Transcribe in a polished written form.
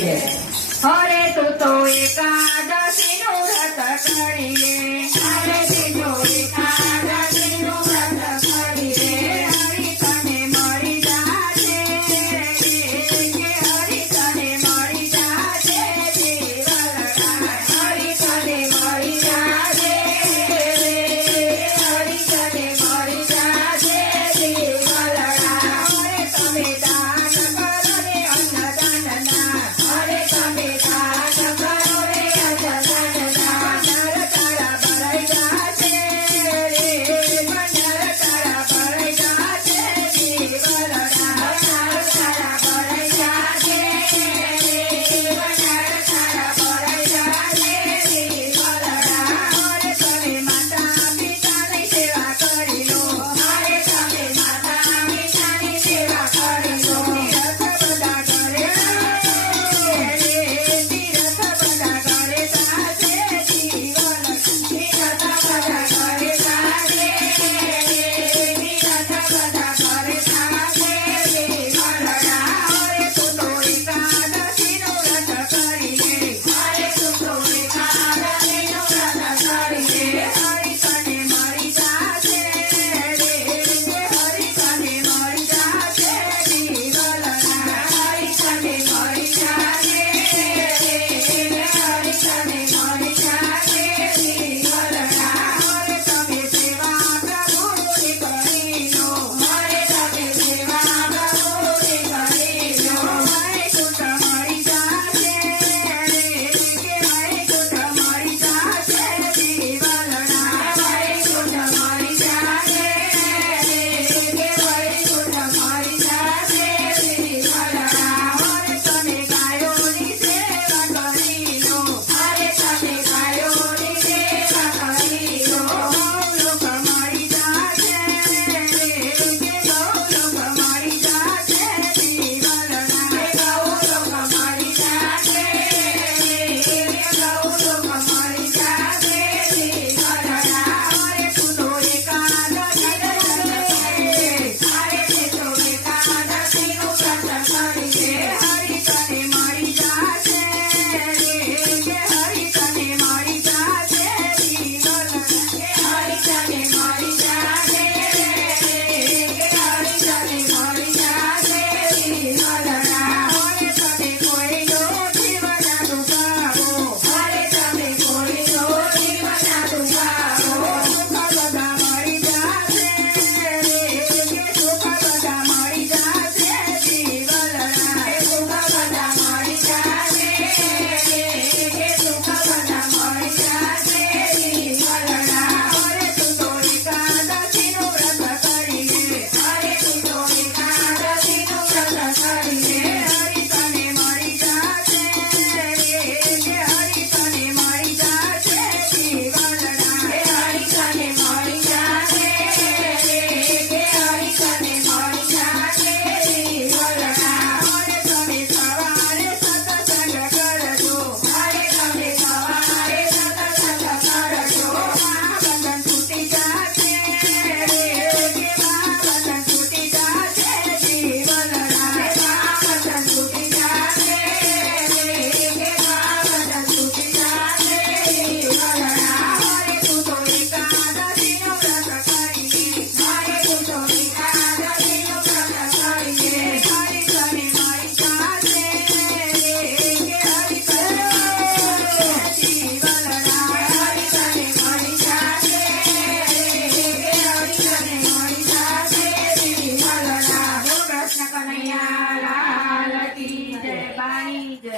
છે. હરે તું તો એકાદશીનું વ્રત કરી લે. હરે તું તો એકાદશીનું વ્રત કરી લે. હરિ તને મળી જાશે. કે હરિ તને મળી જાશે જીવનરામ. હરિ તને મળી જાશે. હરિ તને મળી જાશે જીવનરામ. હરે તમે દાન કરો ને અન્નદાનના. હરે તમે દાન કરો રે અન્નદાનના. ભંડાર તારા ભરાઈ જાશે રે. ભંડાર તારા ભરાઈ જાશે જીવનરામ. ભંડાર તારા ભરાઈ જાશે રે. ભંડાર તારા ભરાઈ જાશે જીવનરામ. હરે તમે માતા પિતાની સેવા કરી લો. હરે તમે માતા પિતાની સેવા કરી લો. તીરથ બધા કરે તીરથ બધા કરે સાચે જીવન. તીરથ બધા કરે સાચે. તીરથ બધા કરે સાચે જીવનરામ. હરે તું તો એકાદશીનું વ્રત કરી લે. હરે તું તો એકાદશીનું વ્રત કરી લે. હરિ તને મળી જાશે રે. હરિ તને મળી જાશે જીવનરામ. હરિ તને મળી જાશે. હરિ તને મળી જાશે જીવનરામ. હરે તમે સેવા પ્રભુની કરી લો. હરે તમે સેવા પ્રભુની કરી લો. વૈકુંઠ મળી જાશે રે. કે વૈકુંઠ મળી જાશે જીવનરામ. વૈકુંઠ મળી જાશે રે. કે વૈકુંઠ મળી જાશે જીવનરામ. હરે તમે ગાયોની સેવા કરી લો. હરે તમે ગાયોની સેવા કરી લો. ગૌલોક મળી જાશે રે. કે ગૌલોક મળી જાશે જીવનરામ. ગૌલોક મળી જાશે રે. કે ગૌલોક મળી જાશે જીવનરામ. હરે તું તો એકાદશીનું વ્રત કરી લે. હરે તું તો એકાદશીનું વ્રત કરી લે. હરિ તને મળી જાશે રે. કે હરિ તને મળી જાશે જીવનરામ. કે હરિ તને મળી જાશે રે. કે હરિ તને મળી જાશે જીવનરામ. હરે તમે કોઈનો જીવ ના દુભાવો. હરે તમે કોઈનો જીવ ના દુભાવો. સુખ બધા મળી જાશે રે. કે સુખ બધા મળી જાશે જીવનરામ. સુખ બધા મળી જાશે રે. કે સુખ બધા મળી જાશે જીવનરામ. હરે તું તો એકાદશીનું વ્રત કરી લે. હરે તું તો એકાદશીનું વ્રત કરી લે. હરિ તને મળી જાશે રે. કે હરિ તને મળી જાશે જીવનરામ. હે હરિ તને મળી જાશે રે. કે હરિ તને મળી જાશે જીવનરામ. હરે તમે સવારે સત્સંગ કરજો. હરે તમે સવારે સત્સંગ કરજો. મહાબંધન તૂટી જાશે રે. કે મહાબંધન તૂટી જાશે જીવનરામ. મહાબંધન તૂટી જાશે રે. કે મહાબંધન તૂટી જાશે જીવનરામ. હરે તું તો એકાદશીનું વ્રત કરી લે. હરે તું તો એકાદશીનું વ્રત કરી લે. હરિ તને મળી જાશે રે. કે હરિ તને જીવનરામ. હરિ તને મળી જાશે રે. કે હરિ તને મળી જાશે જીવનરામ. બોલો કૃષ્ણ કનૈયા લાલ કી જય. બાણી જય.